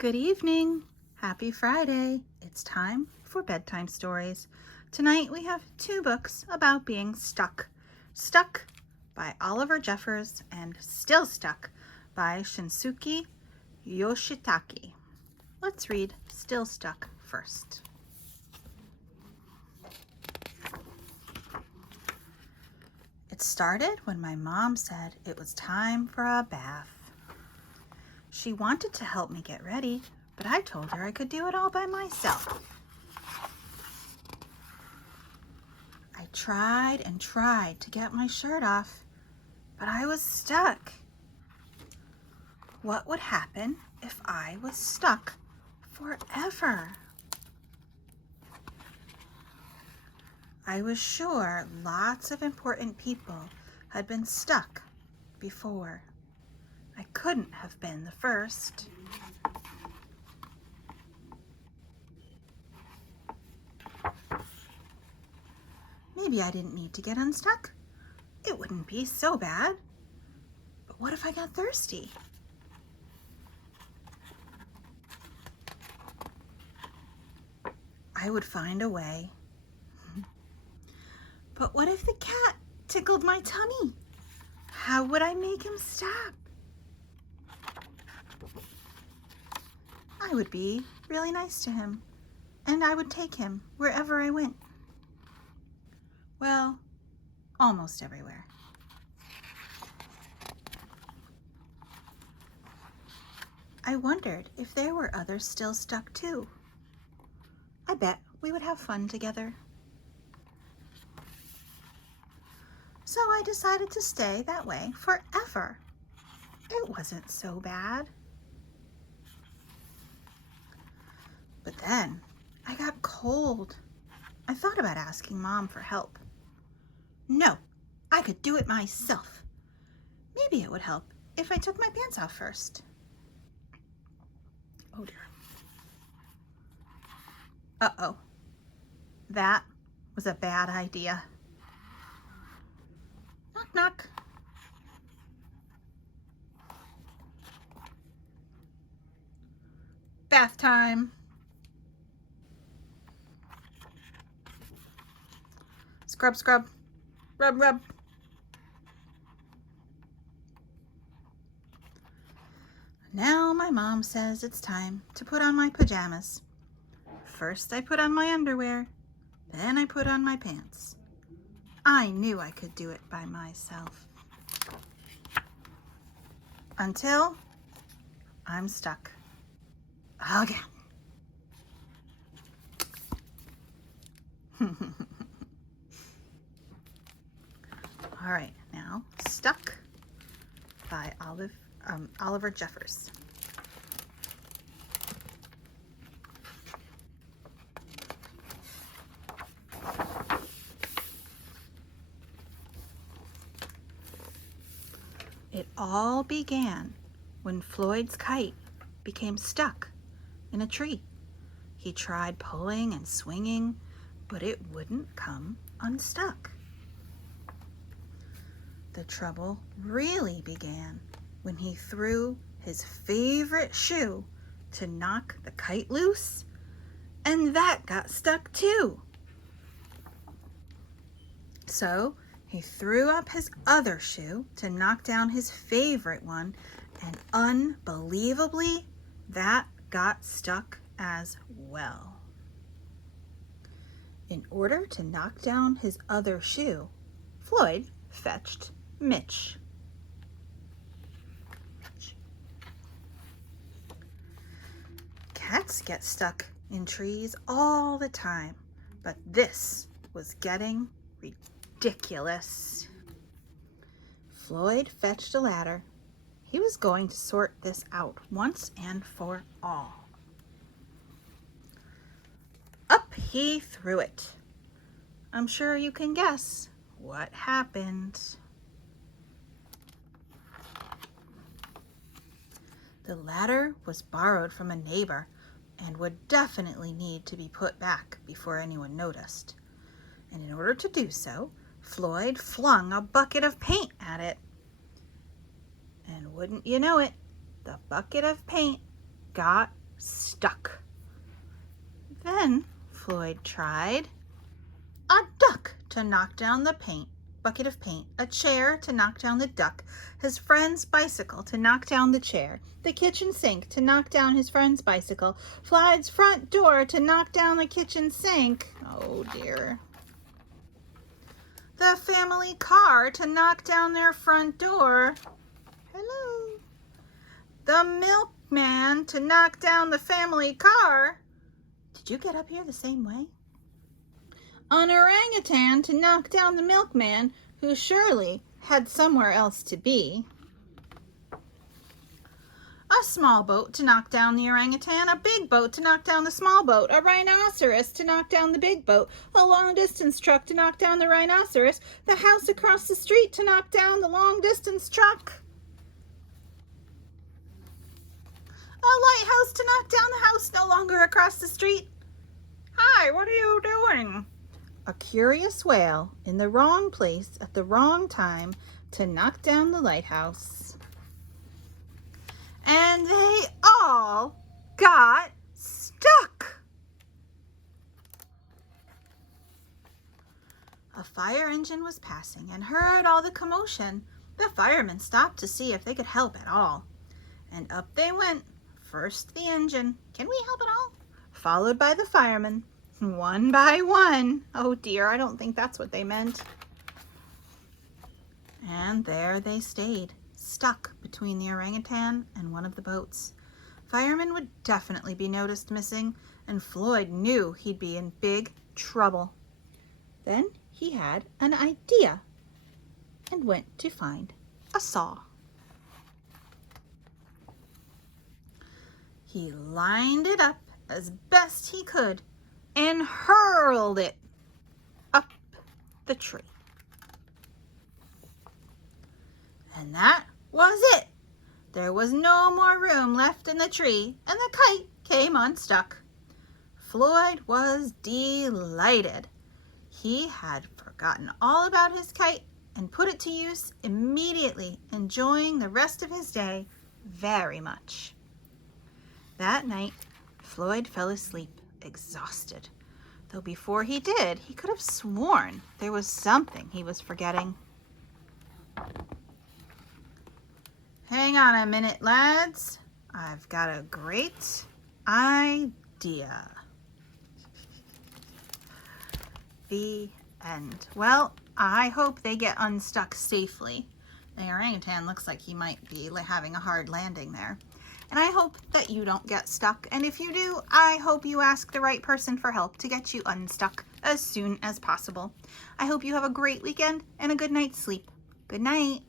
Good evening. Happy Friday. It's time for bedtime stories. Tonight we have two books about being stuck. Stuck by Oliver Jeffers and Still Stuck by Shinsuke Yoshitake. Let's read Still Stuck first. It started when my mom said it was time for a bath. She wanted to help me get ready, but I told her I could do it all by myself. I tried and tried to get my shirt off, but I was stuck. What would happen if I was stuck forever? I was sure lots of important people had been stuck before. I couldn't have been the first. Maybe I didn't need to get unstuck. It wouldn't be so bad. But what if I got thirsty? I would find a way. But what if the cat tickled my tummy? How would I make him stop? I would be really nice to him, and I would take him wherever I went. Well, almost everywhere. I wondered if there were others still stuck too. I bet we would have fun together. So I decided to stay that way forever. It wasn't so bad. But then I got cold. I thought about asking Mom for help. No, I could do it myself. Maybe it would help if I took my pants off first. Oh dear. Uh-oh. That was a bad idea. Knock, knock. Bath time. Scrub, scrub. Rub, rub. Now my mom says it's time to put on my pajamas. First I put on my underwear, then I put on my pants. I knew I could do it by myself. Until I'm stuck. Again. All right, now Stuck by Oliver Jeffers. It all began when Floyd's kite became stuck in a tree. He tried pulling and swinging, but it wouldn't come unstuck. The trouble really began when he threw his favorite shoe to knock the kite loose, and that got stuck too. So he threw up his other shoe to knock down his favorite one, and unbelievably, that got stuck as well. In order to knock down his other shoe, Floyd fetched Mitch. Cats get stuck in trees all the time, but this was getting ridiculous. Floyd fetched a ladder. He was going to sort this out once and for all. Up he threw it. I'm sure you can guess what happened. The ladder was borrowed from a neighbor and would definitely need to be put back before anyone noticed. And in order to do so, Floyd flung a bucket of paint at it. And wouldn't you know it, the bucket of paint got stuck. Then Floyd tried a duck to knock down the bucket of paint, a chair to knock down the duck, his friend's bicycle to knock down the chair, the kitchen sink to knock down his friend's bicycle, Floyd's front door to knock down the kitchen sink. Oh dear. The family car to knock down their front door. Hello. The milkman to knock down the family car. Did you get up here the same way? An orangutan to knock down the milkman, who surely had somewhere else to be. A small boat to knock down the orangutan, a big boat to knock down the small boat, a rhinoceros to knock down the big boat, a long-distance truck to knock down the rhinoceros, the house across the street to knock down the long-distance truck. A lighthouse to knock down the house no longer across the street. Hi, what are you doing? A curious whale in the wrong place at the wrong time to knock down the lighthouse. And they all got stuck. A fire engine was passing and heard all the commotion. The firemen stopped to see if they could help at all. And up they went. First the engine. Can we help at all? Followed by the firemen. One by one. Oh dear, I don't think that's what they meant. And there they stayed, stuck between the orangutan and one of the boats. Firemen would definitely be noticed missing, and Floyd knew he'd be in big trouble. Then he had an idea and went to find a saw. He lined it up as best he could and hurled it up the tree. And that was it. There was no more room left in the tree, and the kite came unstuck. Floyd was delighted. He had forgotten all about his kite and put it to use immediately, enjoying the rest of his day very much. That night, Floyd fell asleep, exhausted. Though before he did, he could have sworn there was something he was forgetting. Hang on a minute, lads. I've got a great idea. The end. Well, I hope they get unstuck safely. The orangutan looks like he might be having a hard landing there. And I hope that you don't get stuck. And if you do, I hope you ask the right person for help to get you unstuck as soon as possible. I hope you have a great weekend and a good night's sleep. Good night.